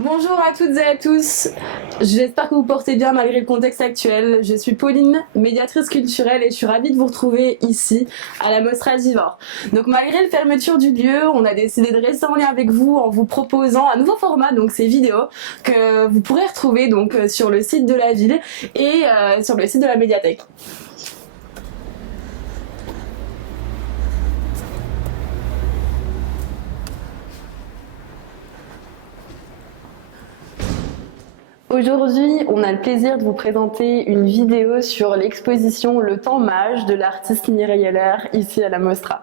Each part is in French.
Bonjour à toutes et à tous, j'espère que vous portez bien malgré le contexte actuel. Je suis Pauline, médiatrice culturelle et je suis ravie de vous retrouver ici à la Mostra d'Ivor. Donc malgré la fermeture du lieu, on a décidé de rester en lien avec vous en vous proposant un nouveau format, donc ces vidéos que vous pourrez retrouver donc sur le site de la ville et sur le site de la médiathèque. Aujourd'hui, on a le plaisir de vous présenter une vidéo sur l'exposition Le Temps Mage de l'artiste Mireille Heller ici à la Mostra.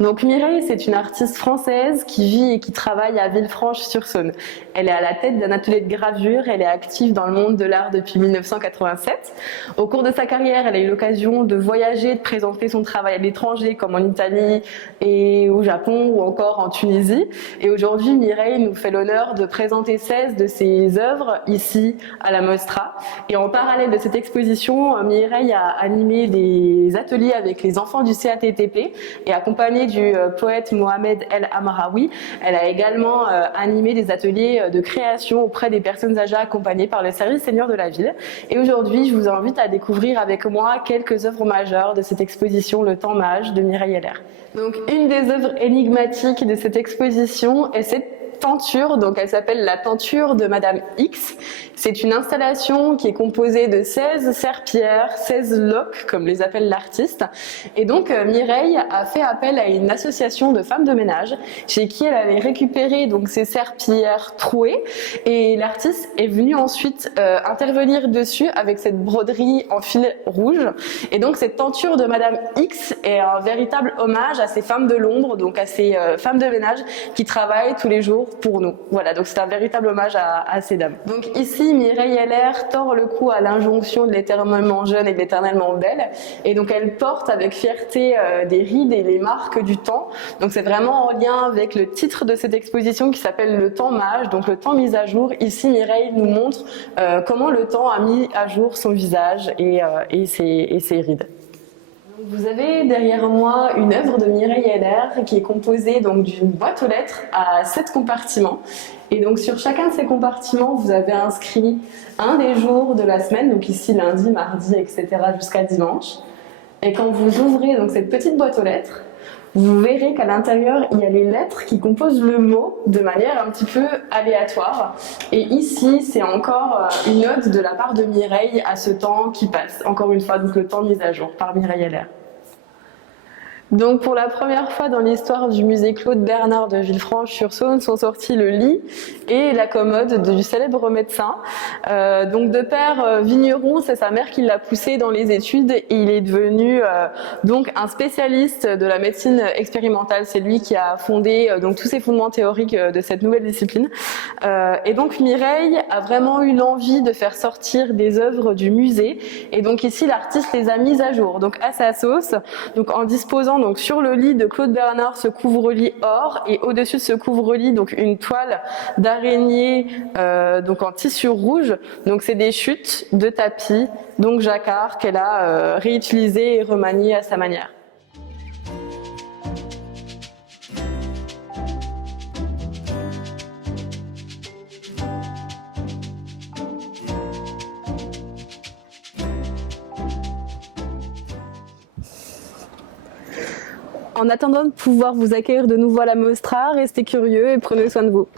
Donc Mireille, c'est une artiste française qui vit et qui travaille à Villefranche-sur-Saône. Elle est à la tête d'un atelier de gravure, elle est active dans le monde de l'art depuis 1987. Au cours de sa carrière, elle a eu l'occasion de voyager, de présenter son travail à l'étranger, comme en Italie et au Japon ou encore en Tunisie. Et aujourd'hui, Mireille nous fait l'honneur de présenter 16 de ses œuvres ici à la Mostra. Et en parallèle de cette exposition, Mireille a animé des ateliers avec les enfants du CATTP et accompagnée du poète Mohamed El Amraoui. Elle a également animé des ateliers de création auprès des personnes âgées accompagnées par le service senior de la ville. Et aujourd'hui, je vous invite à découvrir avec moi quelques œuvres majeures de cette exposition Le Temps Mage de Mireille Heller. Donc une des œuvres énigmatiques de cette exposition est cette tenture, donc elle s'appelle la tenture de Madame X. C'est une installation qui est composée de 16 serpillères, 16 loques, comme les appelle l'artiste. Et donc Mireille a fait appel à une association de femmes de ménage chez qui elle avait récupéré donc ces serpillères trouées. Et l'artiste est venu ensuite intervenir dessus avec cette broderie en fil rouge. Et donc cette tenture de Madame X est un véritable hommage à ces femmes de l'ombre, donc à ces femmes de ménage qui travaillent tous les jours pour nous. Voilà, donc c'est un véritable hommage à ces dames. Donc ici, Mireille Heller tord le cou à l'injonction de l'éternellement jeune et de l'éternellement belle. Et donc elle porte avec fierté des rides et les marques du temps. Donc c'est vraiment en lien avec le titre de cette exposition qui s'appelle Le Temps Mage, donc le temps mis à jour. Ici, Mireille nous montre comment le temps a mis à jour son visage et ses rides. Vous avez derrière moi une œuvre de Mireille Heller qui est composée donc d'une boîte aux lettres à 7 compartiments. Et donc sur chacun de ces compartiments, vous avez inscrit un des jours de la semaine, donc ici lundi, mardi, etc. jusqu'à dimanche. Et quand vous ouvrez donc cette petite boîte aux lettres, vous verrez qu'à l'intérieur, il y a les lettres qui composent le mot de manière un petit peu aléatoire. Et ici, c'est encore une ode de la part de Mireille à ce temps qui passe. Encore une fois, donc le temps mis à jour par Mireille Heller. Donc pour la première fois dans l'histoire du musée Claude Bernard de Villefranche-sur-Saône sont sortis le lit et la commode du célèbre médecin. Donc de père vigneron, c'est sa mère qui l'a poussé dans les études et il est devenu donc un spécialiste de la médecine expérimentale. C'est lui qui a fondé donc tous ces fondements théoriques de cette nouvelle discipline. Et donc Mireille a vraiment eu l'envie de faire sortir des œuvres du musée et donc ici l'artiste les a mises à jour, donc à sa sauce, donc en disposant donc sur le lit de Claude Bernard ce couvre-lit or et au-dessus de ce couvre-lit donc une toile d'araignée donc en tissu rouge. Donc c'est des chutes de tapis donc jacquard qu'elle a réutilisé et remanié à sa manière. En attendant de pouvoir vous accueillir de nouveau à la Mostra, restez curieux et prenez soin de vous.